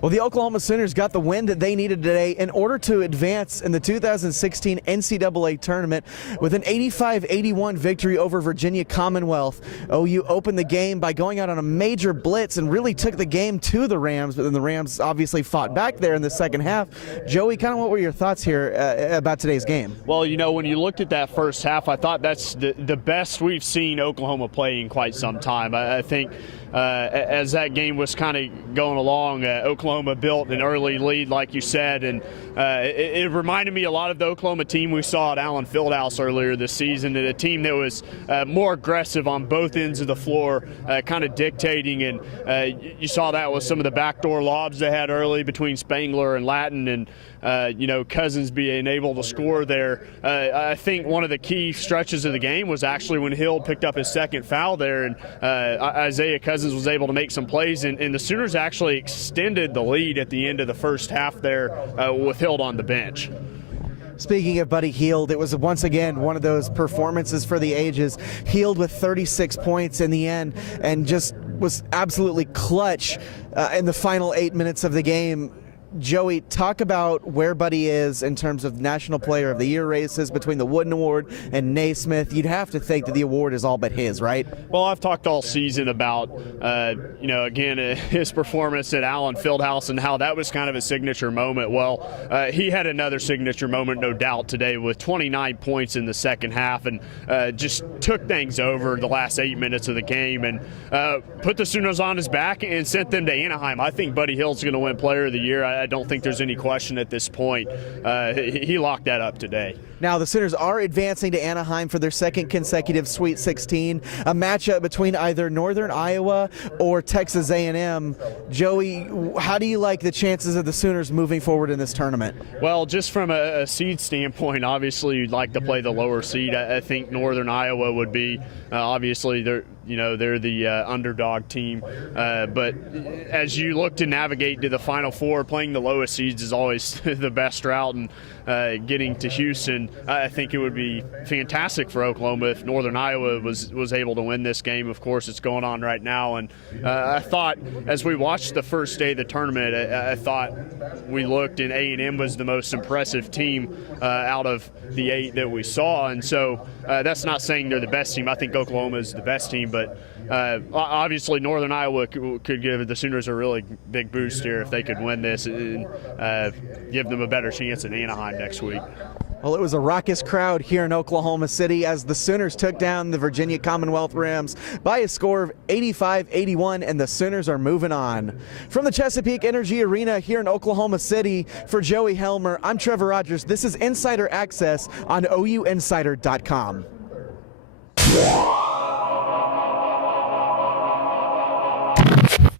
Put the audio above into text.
Well, the Oklahoma Sooners got the win that they needed today in order to advance in the 2016 NCAA Tournament with an 85-81 victory over Virginia Commonwealth. OU opened the game by going out on a major blitz and really took the game to the Rams, but then the Rams obviously fought back there in the second half. Joey, kind of what were your thoughts here about today's game? Well, you know, when you looked at that first half, I thought that's the best we've seen Oklahoma play in quite some time. I think as that game was kind of going along, Oklahoma built an early lead, like you said, and it reminded me a lot of the Oklahoma team we saw at Allen Fieldhouse earlier this season, a team that was more aggressive on both ends of the floor, kind of dictating, and you saw that with some of the backdoor lobs they had early between Spangler and Latin, and you know, Cousins being able to score there. I think one of the key stretches of the game was actually when Hield picked up his second foul there, and Isaiah Cousins was able to make some plays, and the Sooners actually extended the lead at the end of the first half there with Hield on the bench. Speaking of Buddy Hield, it was once again one of those performances for the ages. Hield with 36 points in the end and just was absolutely clutch in the final 8 minutes of the game. Joey, talk about where Buddy is in terms of National Player of the Year races between the Wooden Award and Naismith. You'd have to think that the award is all but his, right? Well, I've talked all season about, you know, again, his performance at Allen Fieldhouse and how that was kind of a signature moment. Well, he had another signature moment, no doubt, today with 29 points in the second half and just took things over the last 8 minutes of the game and put the Sooners on his back and sent them to Anaheim. I think Buddy Hield's going to win Player of the Year. I don't think there's any question at this point. He locked that up today. Now the Sooners are advancing to Anaheim for their second consecutive Sweet 16, a matchup between either Northern Iowa or Texas A&M. Joey, how do you like the chances of the Sooners moving forward in this tournament? Well, just from a seed standpoint, obviously you'd like to play the lower seed. I think Northern Iowa would be, obviously they're the underdog team. But as you look to navigate to the Final Four, playing the lowest seeds is always the best route, and getting to Houston, I think it would be fantastic for Oklahoma if Northern Iowa was able to win this game. Of course, it's going on right now, and I thought as we watched the first day of the tournament, I thought we looked and A&M was the most impressive team out of the 8 that we saw, and so that's not saying they're the best team. I think Oklahoma is the best team, but obviously Northern Iowa could give the Sooners a really big boost here if they could win this and give them a better chance in Anaheim next week. Well, it was a raucous crowd here in Oklahoma City as the Sooners took down the Virginia Commonwealth Rams by a score of 85-81, and the Sooners are moving on. From the Chesapeake Energy Arena here in Oklahoma City, for Joey Helmer, I'm Trevor Rogers. This is Insider Access on OUinsider.com.